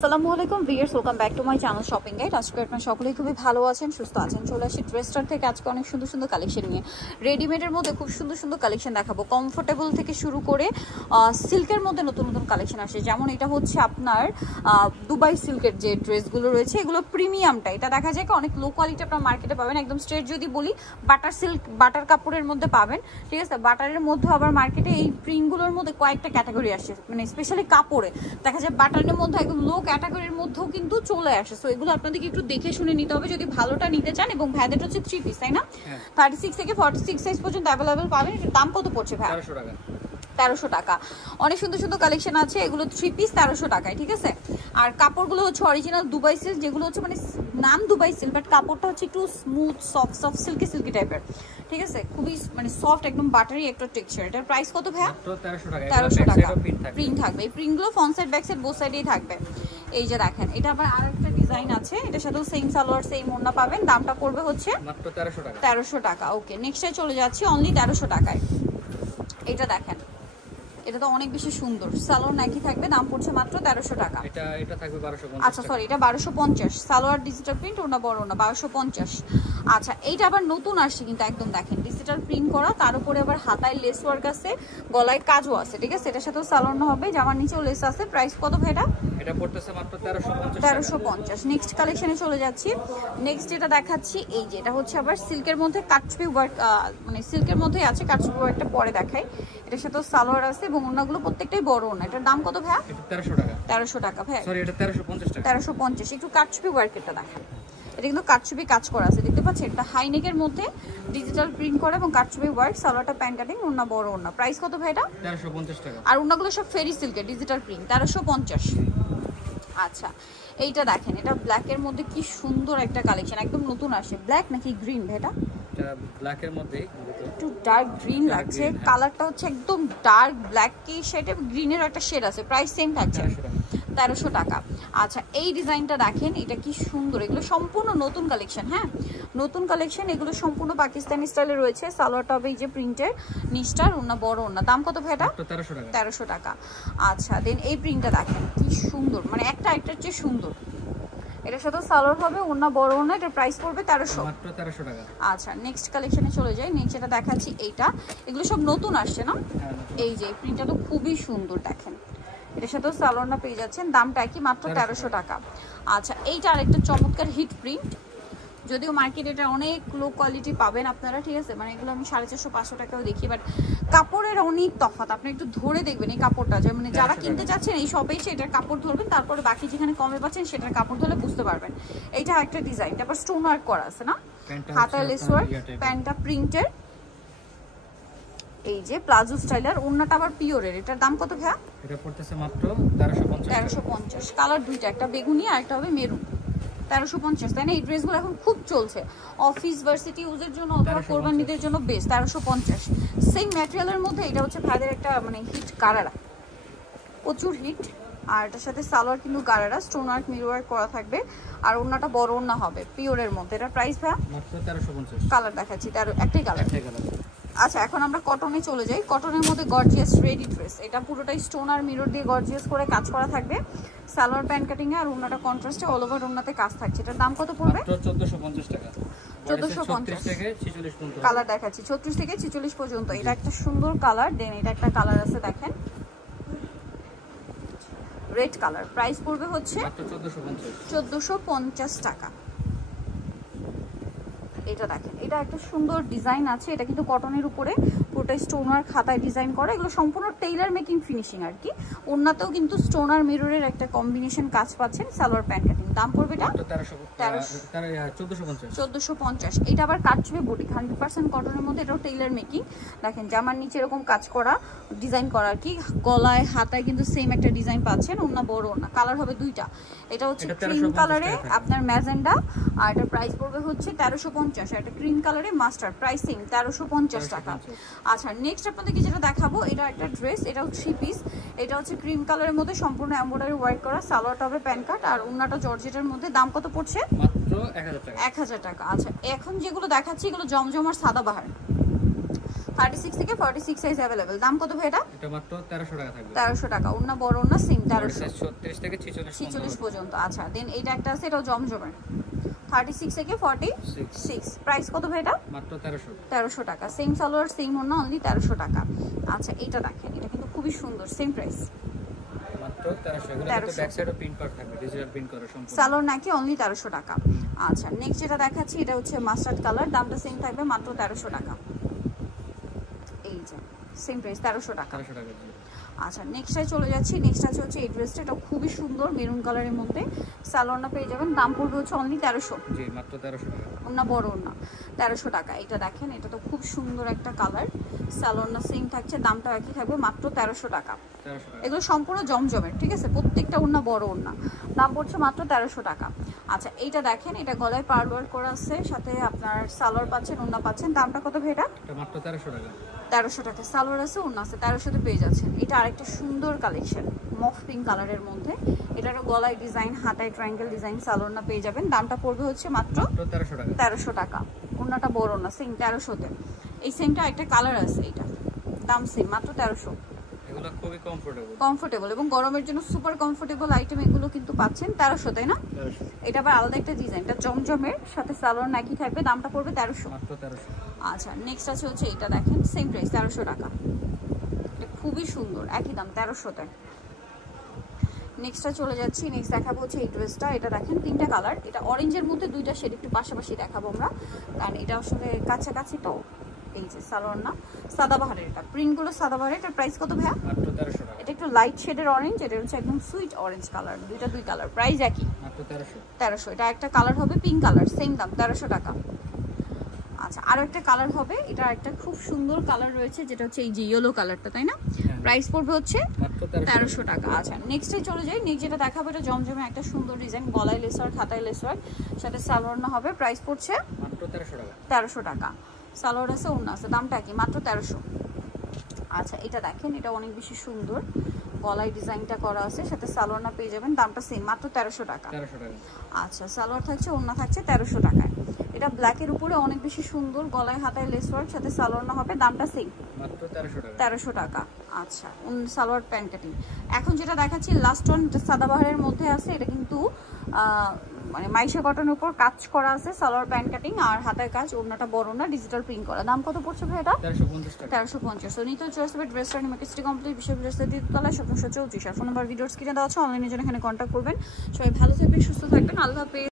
আসসালামু আলাইকুম viewers, welcome back to my channel shopping guide. আজকে আপনারা সকলেই খুবই ভালো আছেন, সুস্থ আছেন। চলে আসি ড্রেসটার থেকে আজকে অনেক সুন্দর সুন্দর কালেকশন নিয়ে। রেডিমেডের মধ্যে খুব সুন্দর সুন্দর কালেকশন দেখাবো, কমফোর্টেবল থেকে শুরু করে সিল্কের মধ্যে নতুন নতুন কালেকশন আসে। যেমন এটা হচ্ছে আপনার দুবাই সিল্কের যে ড্রেসগুলো রয়েছে, এগুলো প্রিমিয়ামটা। এটা দেখা যায় অনেক লো কোয়ালিটি আপনার মার্কেটে পাবেন। একদম স্ট্রেট যদি বলি, বাটার সিল্ক, বাটার কাপড়ের মধ্যে পাবেন, ঠিক আছে। বাটারের মধ্যে আবার মার্কেটে এই প্রিন্টগুলোর মধ্যে কয়েকটা ক্যাটাগরি আসে, মানে স্পেশালি কাপড়ে দেখা যায় বাটারের মধ্যে একদম লো ক্যাটাগরির মধ্যেও কিন্তু চলে আসে। সো এগুলো আপনাদেরকে একটু দেখে শুনে নিতে হবে যদি ভালোটা নিতে চান। এবং ভাইদের হচ্ছে 3 পিস, তাই না? 36 থেকে 46 সাইজ পর্যন্ত অ্যাভেলেবেল পাবেন। এটার দাম কত পড়ছে ভাই? 1300 টাকা। 1300 টাকা। অনেক সুন্দর সুন্দর কালেকশন আছে। এগুলো 3 পিস 1300 টাকায়, ঠিক আছে। আর কাপড়গুলো হচ্ছে অরিজিনাল দুবাই সিল্ক, যেগুলো হচ্ছে মানে নাম দুবাই সিল্ক, বাট কাপড়টা হচ্ছে একটু smooth soft soft silky silky টাইপের, ঠিক আছে। খুবই মানে সফট, একদম বাটারি একটা টেক্সচার। এটার প্রাইস কত ভাইয়া? 1300 টাকা। 1300 টাকা প্রিন্ট থাকবে। এই প্রিন্টগুলো front side back side both সাইডেই থাকবে। এই যে দেখেন, এটা আবার আরেকটা ডিজাইন আছে। এটার সাথেও সেম সালোয়ার সেম ওড়না পাবেন। দামটা পড়বে হচ্ছে মাত্র 1300 টাকা। 1300 টাকা। ওকে, নেক্সটে চলে যাচ্ছি অনলি 1300 টাকায়। এটা দেখেন, এটা তো অনেক বেশি সুন্দর। সালোয়ার নাকি থাকবে, দাম পড়ছে মাত্র 1300 টাকা। এটা থাকবে 1250। আচ্ছা সরি, এটা 1250। সালোয়ার ডিজিটাল প্রিন্ট, ওনা বড় না, 1250। আচ্ছা, এইটা আবার নতুন আসছে কিন্তু একদম দেখেন, ডিজিটাল প্রিন্ট করা, তার উপরে আবার হাতায় লেস ওয়ার্ক আছে, গলায় কাজও আছে, ঠিক আছে। এটার সাথেও সালোয়ার না হবে, জামার নিচেও লেস আছে। প্রাইস কত ভাই এটা? এটা পড়তেছে মাত্র 1350। 1350। নেক্সট কালেকশনে চলে যাচ্ছি। নেক্সট যেটা দেখাচ্ছি, এই যে এটা হচ্ছে আবার সিল্কের মধ্যে কাটছবি ওয়ার্ক, মানে সিল্কের মধ্যেই আছে কাটছবি ওয়ার্কটা, পরে দেখাই। এটার সাথেও সালোয়ার আছে এবং ওনাগুলো প্রত্যেকটাই বড় ওনা। এটার দাম কত ভাইয়া? এটা 1300 টাকা। 1300 টাকা ভাই। সরি, এটা 1350 টাকা। 1350। একটু কাটছবি ওয়ার্কটা দেখেন, এটা কিন্তু কাটছবি কাজ করা আছে, দেখতে পাচ্ছেন। এটা হাইনেকের মধ্যে ডিজিটাল প্রিন্ট করা এবং কাটছবি ওয়ার্ক, সালোয়ারটা প্যান্ট কাটিং, ওনা বড় ওনা। প্রাইস কত ভাই এটা? 1350 টাকা। আর ওনাগুলো সব ফেরি সিল্কের ডিজিটাল প্রিন্ট, 1350। আচ্ছা, এইটা দেখেন, এটা ব্ল্যাকের মধ্যে কি সুন্দর একটা কালেকশন, একদম নতুন আসে। ব্ল্যাক নাকি গ্রিন এটা? এটা ব্ল্যাকের মধ্যে একটু ডার্ক গ্রিন লাগছে। কালারটা হচ্ছে একদম ডার্ক ব্ল্যাক কি শেডে, গ্রিনের একটা শেড আছে। প্রাইস সেম থাকছে 1300 টাকা। আচ্ছা, এই ডিজাইনটা দেখেন, এটা কি সুন্দর। এগুলো সম্পূর্ণ নতুন কালেকশন, হ্যাঁ নতুন কালেকশন। এগুলো সম্পূর্ণ পাকিস্তানি স্টাইলে রয়েছে। সালোয়ারটা হবে এই যে প্রিন্টের, নিচটার ওনা বড় ওনা। দাম কত ভাই এটা? 1300 টাকা। 1300 টাকা। আচ্ছা, দেন এই প্রিন্টটা দেখেন কি সুন্দর, মানে একটা একটার চেয়ে সুন্দর। এটার সাথে সালোয়ার হবে, ওনা বড় ওনা। এটার প্রাইস পড়বে 1300, মাত্র 1300 টাকা। আচ্ছা, নেক্সট কালেকশনে চলে যাই। নেক্সট যেটা দেখাচ্ছি, এইটা এগুলো সব নতুন আসছে না। এই যে প্রিন্টটা তো খুবই সুন্দর দেখেন, এটার সাথেও সালোয়ার না পেয়ে যাচ্ছেন। দামটা কি? মাত্র 1300 টাকা। আচ্ছা, এইটা আরেকটা চমৎকার হিট প্রিন্ট, যদিও মার্কেটে এটা অনেক লো কোয়ালিটি পাবেন আপনারা, ঠিক আছে। মানে এগুলো আমি 450-500 টাকাও দেখি, বাট কাপড়ের অনেক তফাৎ। আপনি একটু ধরে দেখবেন এই কাপড়টা, যে মানে যারা কিনতে চাচ্ছেন এই শপে এসে এটার কাপড় ধরবেন, তারপরে বাকি যেখানে কমে পাচ্ছেন সেটার কাপড় ধরলে বুঝতে পারবেন। এইটা একটা ডিজাইন, তারপর স্টোন ওয়ার্ক করা আছে না, হাতা লেস ওয়ার্ক, প্যান্টটা প্রিন্টের, এই যে প্লাজো স্টাইলার, ওন্নাটা আবার পিওরের। এটার দাম কত ভাইয়া? এটা পড়তেছে মাত্র 1350। 1350। কালার দুইটা, একটা বেগুনি আর একটা হবে মেরুন। 1350, তাই না? এই ড্রেসগুলো এখন খুব চলছে অফিস ভার্সিটি ইউজের জন্য অথবা কোরবানিদের জন্য বেস্ট। 1350। সেম ম্যাটেরিয়ালের মধ্যে এটা হচ্ছে ভাইদের একটা মানে হিট গারারা, প্রচুর হিট। আর এটার সাথে সালোয়ার কিন্তু gharara, stone work mirror work করা থাকবে, আর ওন্নাটা বড় ওন্না হবে পিওরের মধ্যে। এটার প্রাইস ভাইয়া? মাত্র 1350। কালার দেখাচ্ছি, তার একটাই কালার। আচ্ছা, এখন আমরা কটনে চলে যাই। কটনের মধ্যে গর্জিয়াস রেডি ড্রেস, এটা পুরোটাই স্টোন আর মিরর দিয়ে গর্জিয়াস করে কাজ করা থাকবে। সালোয়ার প্যান্ট কাটিং এ, আর ওন্নাটা কন্ট্রাস্টে, অল ওভার ওন্নাতে কাজ থাকছে। এটার দাম কত পড়বে? মাত্র 1450 টাকা। 1450 থেকে 46 পর্যন্ত কালার দেখাচ্ছি, 36 থেকে 46 পর্যন্ত। এটা একটা সুন্দর কালার। দেন এটা একটা কালার আছে দেখেন, রেড কালার। প্রাইস পড়বে হচ্ছে মাত্র 1450। 1450 টাকা। এটা দেখেন, এটা একটা সুন্দর ডিজাইন আছে। এটা কিন্তু কটনের উপরে পুরোটা স্টোনার খাতায় ডিজাইন করা। এগুলো সম্পূর্ণ টেইলার মেকিং ফিনিশিং আর কি। ওন্নাতেও কিন্তু স্টোনার মিররের একটা কম্বিনেশন কাজ পাচ্ছেন। Salwar pant cutting. দাম পড়বে এটা 1450। এটা আবার কাটছবি বুটি, 100% কটনের মধ্যে। এটাও টেইলার মেকিং। দেখেন জামার নিচে এরকম কাজ করা, ডিজাইন করা আর কি। গলায় হাতায় কিন্তু সেম একটা ডিজাইন পাচ্ছেন। ওন্না বড় ওন্না। কালার হবে দুইটা। এটা হচ্ছে ক্রিম কালারে আপনার ম্যাজেন্ডা, আর এটার প্রাইস পড়বে হচ্ছে 1350। এটা ক্রিম কালারে মাস্টার, প্রাইসিং 1350 টাকা। আচ্ছা, নেক্সট আপনাদেরকে যেটা দেখাবো, এটা একটা ড্রেস, এটাও 3 পিস। এটা হচ্ছে ক্রিম কালারের মধ্যে সম্পূর্ণ এমব্রয়ডারি ওয়ার্ক করা, সালোয়ারটা হবে প্যান্ট কাট, আর ওন্নাটা জর্জেটের মধ্যে। দাম কত পড়ছে? মাত্র 1000 টাকা। 1000 টাকা। আচ্ছা, এখন যেগুলো দেখাচ্ছি এগুলো জমজমার সাদাবাহার, 36 থেকে 46 সাইজ अवेलेबल। দাম কত ভাই এটা? এটা মাত্র 1300 টাকা থাকবে। 1300 টাকা। ওন্না বড় ওন্না সিম 1300। 36 থেকে 46 পর্যন্ত। আচ্ছা দেন এইটা একটা আছে, এটাও জমজমের 36 থেকে 46। প্রাইস কত ভাই এটা? মাত্র 1300। 1300 টাকা। সেম সালোয়ার সেম ওন্না, অনলি 1300 টাকা। আচ্ছা এটা দেখেন, এটা কিন্তু খুবই সুন্দর, সেম প্রাইস মাত্র 1300। এগুলো তো ব্যাক সাইডে প্রিন্ট করা থাকবে, ডিজিটাল প্রিন্ট করা সম্পূর্ণ। সালোয়ার নাকি অনলি 1300 টাকা। আচ্ছা নেক্সট যেটা দেখাচ্ছি এটা হচ্ছে মাস্টার্ড কালার, দামটা সেম থাকবে মাত্র 1300 টাকা। এই যে সেম প্রাইস 1300 টাকা। 1300 টাকা। আচ্ছা নেক্সটে চলে যাচ্ছি। নেক্সট আছে হচ্ছে এই ড্রেসটা, এটা খুবই সুন্দর মেরুন কালারের মধ্যে, সালোয়ারটা পেয়ে যাবেন, দাম পড়বে হচ্ছে অনলি 1300। জি মাত্র 1300 টাকা। ওন্না বড় ওন্না 1300 টাকা। এটা দেখেন, এটা তো খুব সুন্দর একটা কালার, সালোয়ারটা সেম থাকছে, দামটা একই থাকবে মাত্র 1300 টাকা। 1300 টাকা। এগুলো সম্পূর্ণ জমজমের, ঠিক আছে, প্রত্যেকটা ওন্না বড় ওন্না, দাম পড়ছে মাত্র 1300 টাকা। আচ্ছা এইটা দেখেন, এটা গলায় পার্ল ওয়ার্ক করা আছে, সাথে আপনার সালোয়ার পাচ্ছেন, ওন্না পাচ্ছেন, দামটা কত ভাই এটা? এটা মাত্র 1300 টাকা। 1300 টাকা। সালোয়ার আছে, ওন্না আছে, 1300 পেয়ে যাচ্ছেন। এটা আরেকটা সুন্দর কালেকশন মফ পিঙ্ক কালারের মধ্যে, এটারও গলায় ডিজাইন, হাতায় ট্রায়াঙ্গেল ডিজাইন, সালোয়ারটা পেয়ে যাবেন, দামটা পড়বে হচ্ছে মাত্র 1300 টাকা। 1300 টাকা। ওন্নাটা বড় না, সেম 1300 তে। এই সেমটা একটা কালার আছে, এটা দাম সেম মাত্র 1300। এগুলো খুবই কমফোর্টেবল এবং গরমের জন্য সুপার কমফোর্টেবল আইটেম, এগুলো কিন্তু পাচ্ছেন 1300, তাই না? 1300। এটা আবার আলাদা একটা ডিজাইন, এটা জমজমের সাথে সালোয়ার নাকি থাকবে, দামটা পড়বে 1300। মাত্র 1300। আচ্ছা নেক্সট আছে হচ্ছে এটা দেখেন, সেম প্রাইস 1300 টাকা। এটা খুবই সুন্দর, একই দাম 1300 তে। নেক্সটটা চলে যাচ্ছি। নেক্সট দেখাবো হচ্ছে এই ড্রেসটা, এটা দেখেন তিনটা কালার, এটা অরেঞ্জের মধ্যে দুইটা শেড একটু পাশাপাশি দেখাবো আমরা, কারণ এটা আসলে কাছাকাছি তো। এই যে সালোয়ার না সাদাবাহারের, এটা প্রিন্টগুলো সাদাবাহারের। এটার প্রাইস কত ভাইয়া? মাত্র 1300 টাকা। এটা একটু লাইট শেডের অরেঞ্জ, এটা হচ্ছে একদম সুইট অরেঞ্জ কালার, দুই কালার, প্রাইস একই মাত্র 1300। 1300। এটা একটা কালার হবে পিঙ্ক কালার, সেম দাম 1300 টাকা। আচ্ছা আরো একটা কালার হবে, এটা একটা খুব সুন্দর কালার রয়েছে, যেটা হচ্ছে এই যে ইয়েলো কালারটা, তাই না? প্রাইস পড়বে হচ্ছে মাত্র 1300 টাকা। আচ্ছা নেক্সটে চলে যাই। নেক্সট যেটা দেখাবো, এটা জমজমে একটা সুন্দর ডিজাইন, গলায় লেসওয়ার্ক, হাতায় লেসওয়ার্ক, সাথে সালোয়ার না হবে, প্রাইস পড়ছে মাত্র 1300 টাকা। 1300 টাকা। সালোয়ার আছে, ওন্না আছে, দামটা কি মাত্র 1300। আচ্ছা এটা দেখেন, এটা অনেক বেশি সুন্দর, গলায় ডিজাইনটা করা আছে, সাথে সালোয়ার না পেয়ে যাবেন, দামটা সেম মাত্র 1300 টাকা। 1300 টাকা। আচ্ছা সালোয়ার থাকছে, ওন্না থাকছে 1300 টাকায়। এটা ব্ল্যাকের উপরে অনেক বেশি সুন্দর, গলায় হাতায় লেস ওয়ার্ক, সাথে সালোয়ার না হবে, দামটা সেম মাত্র 1300 টাকা। 1300 টাকা। আচ্ছা সালোয়ার প্যান্ট কাটিং। এখন যেটা দেখাচ্ছি লাস্ট ওয়ান, সাদাবাহারের মধ্যে আছে, এটা কিন্তু মানে মাইশা কটনের উপর কাজ করা আছে, সালোয়ার প্যান্ট কাটিং আর হাতের কাজ, ওন্নাটা বড় না, ডিজিটাল প্রিন্ট করা। দাম কত পড়ছে ভাই এটা? 1350 টাকা। 1350। সো নিতে চয়েস হবে ড্রেসটা নিমার্কেটসটি কমপ্লিট বিশ্ববিদ্যালয় দ্বিতীয়তলা 1734। আর ফোন নাম্বার ভিডিওস কিনে দেওয়া আছে, অনলাইনের জন্য এখানে কন্ট্যাক্ট করবেন। সবাই ভালো থাকবেন, সুস্থ থাকবেন, আল্লাহ হাফেজ।